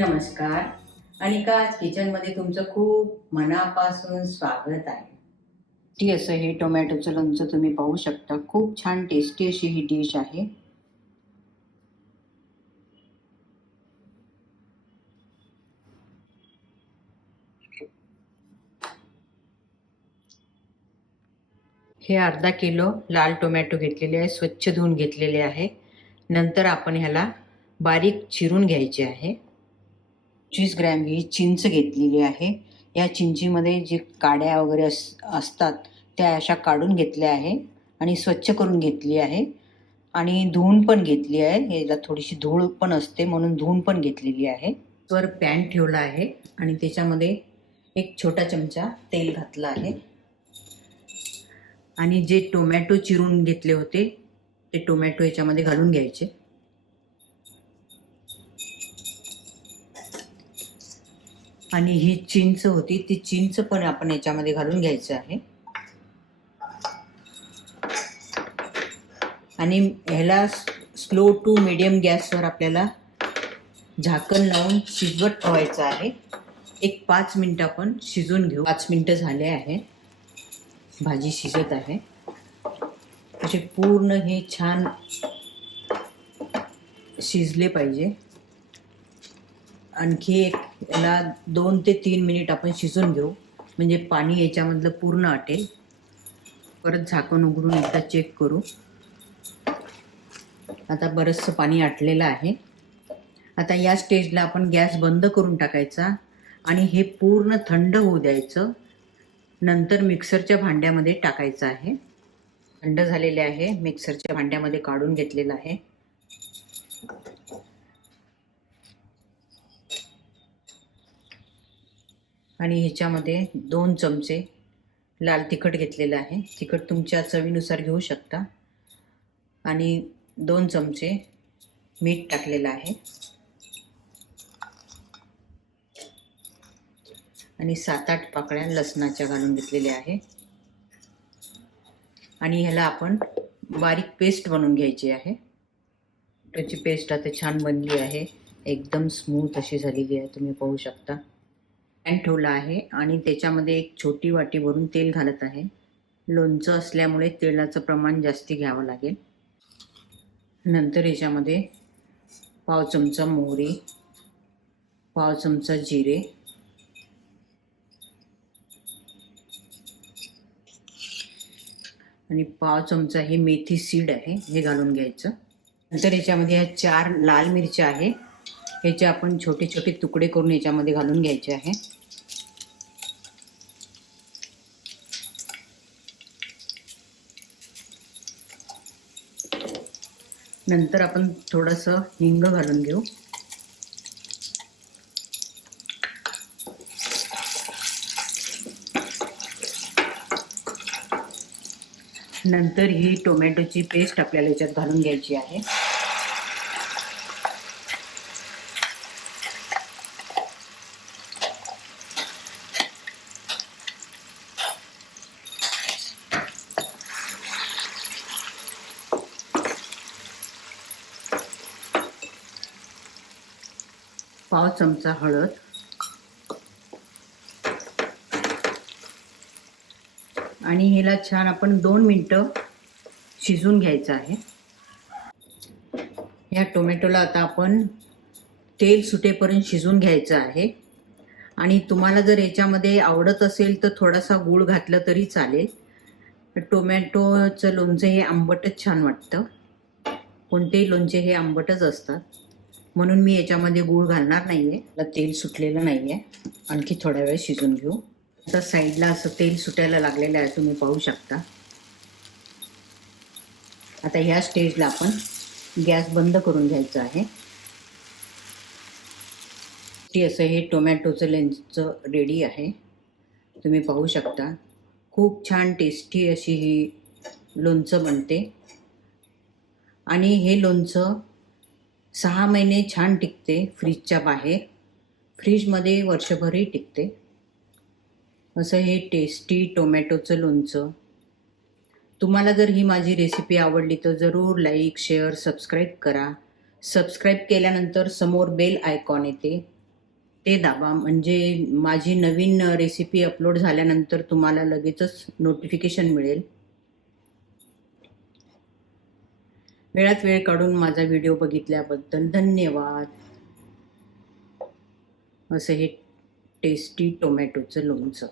नमस्कार. अनिकाज किचनमध्ये तुमचं खूप मनापासून स्वागत आहे. टी असं हे टोमॅटोचं लोणचं तुम्ही पाहू शकता. खूप छान टेस्टी अशी ही डिश आहे. हे अर्धा किलो लाल टोमॅटो घेतलेले आहे, स्वच्छ धुवून घेतलेले आहे. नंतर आपण ह्याला बारीक चिरून घ्यायचे आहे. 25 ग्रॅम ही चिंच घेतलेली आहे. या चिंचीमध्ये जे काड्या वगैरे असतात त्या अशा काढून घेतल्या आहे आणि स्वच्छ करून घेतली आहे आणि धुवून पण घेतली आहे. याला थोडीशी धूळ पण असते म्हणून धुवून पण घेतलेली आहे. वर पॅन ठेवला आहे आणि त्याच्यामध्ये एक छोटा चमचा तेल घातला आहे आणि जे टोमॅटो चिरून घेतले होते ते टोमॅटो याच्यामध्ये घालून घ्यायचे. आणि ही चिंच होती ती चिंच पण आपण याच्यामध्ये घालून घ्यायचं आहे आणि ह्याला स्लो टू मीडियम गॅसवर आपल्याला झाकण लावून शिजवत ठेवायचं आहे. एक 5 मिनिटं आपण शिजवून घेऊ. 5 मिनिटं झाले आहे. भाजी शिजत आहे. असे पूर्ण हे छान शिजले पाहिजे. आणखी एक याला 2 ते 3 मिनिट आपण शिजवून घेऊ म्हणजे पाणी याच्यामधलं पूर्ण आटेल. परत झाकण उघडून एकदा चेक करू. आता बरंचसं पाणी आटलेलं आहे. आता या स्टेजला आपण गॅस बंद करून टाकायचा आणि हे पूर्ण थंड होऊ द्यायचं. नंतर मिक्सरच्या भांड्यामध्ये टाकायचं आहे. थंड झालेले आहे. मिक्सरच्या भांड्यामध्ये काढून घेतलेलं आहे. आणि ह्याच्यामध्ये 2 चमचे लाल तिखट घेतलेलं आहे. तिखट तुमच्या चवीनुसार घेऊ शकता. आणि 2 चमचे मीठ टाकलेलं आहे आणि 7-8 पाकळ्या लसणाच्या घालून घेतलेल्या आहे. आणि ह्याला आपण बारीक पेस्ट बनवून घ्यायची आहे. त्याची पेस्ट आता छान बनली आहे. एकदम स्मूथ अशी झालेली आहे. तुम्ही पाहू शकता. पॅन ठेवला आहे आणि त्याच्यामध्ये एक छोटी वाटी भरून तेल घालत आहे. लोणचं असल्यामुळे तेलाचं प्रमाण जास्ती घ्यावं लागेल. नंतर याच्यामध्ये पाव चमचा मोहरी, पाव चमचा जिरे आणि पाव चमचा हे मेथी सीड आहे हे घालून घ्यायचं. नंतर याच्यामध्ये ह्या 4 लाल मिरच्या आहे. ह्याचे आपण छोटे छोटे तुकडे करून याच्यामध्ये घालून घ्यायचे आहे. नंतर आपण थोडंसं हिंग घालून घेऊ. नंतर ही टोमॅटोची पेस्ट आपल्याला याच्यात घालून घ्यायची आहे. पाव चमचा हळद आणि ह्याला छान आपण 2 मिनिटं शिजवून घ्यायचं आहे. या टोमॅटोला आता आपण तेल सुटेपर्यंत शिजवून घ्यायचं आहे. आणि तुम्हाला जर याच्यामध्ये आवडत असेल तर थोडासा गूळ घातलं तरी चालेल. टोमॅटोचं लोणचं हे आंबटच छान वाटतं. कोणतेही लोणचे हे आंबटच असतात म्हणून मी याच्यामध्ये गूळ घालणार नाही आहे. त्याला तेल सुटलेलं नाही आहे. आणखी थोडा वेळ शिजवून घेऊ. आता साईडला असं तेल सुटायला लागलेलं आहे तुम्ही पाहू शकता. आता ह्या स्टेजला आपण गॅस बंद करून घ्यायचं आहे. असं हे टोमॅटोचं लोणचं रेडी आहे. तुम्ही पाहू शकता. खूप छान टेस्टी अशी ही लोणचं बनते आणि हे लोणचं 6 महिने छान टिकते. फ्रीजच्या बाहेर, फ्रीजमध्ये वर्षभरही टिकते. असं हे टेस्टी टोमॅटोचं लोणचं. तुम्हाला जर ही माझी रेसिपी आवडली तर जरूर लाईक, शेअर, सबस्क्राईब करा. सबस्क्राईब केल्यानंतर समोर बेल आयकॉन येते ते दाबा, म्हणजे माझी नवीन रेसिपी अपलोड झाल्यानंतर तुम्हाला लगेचच नोटिफिकेशन मिळेल. वेळात वेळ काढून माझा व्हिडिओ बघितल्याबद्दल धन्यवाद. असं हे टेस्टी टोमॅटोचं लोणचं.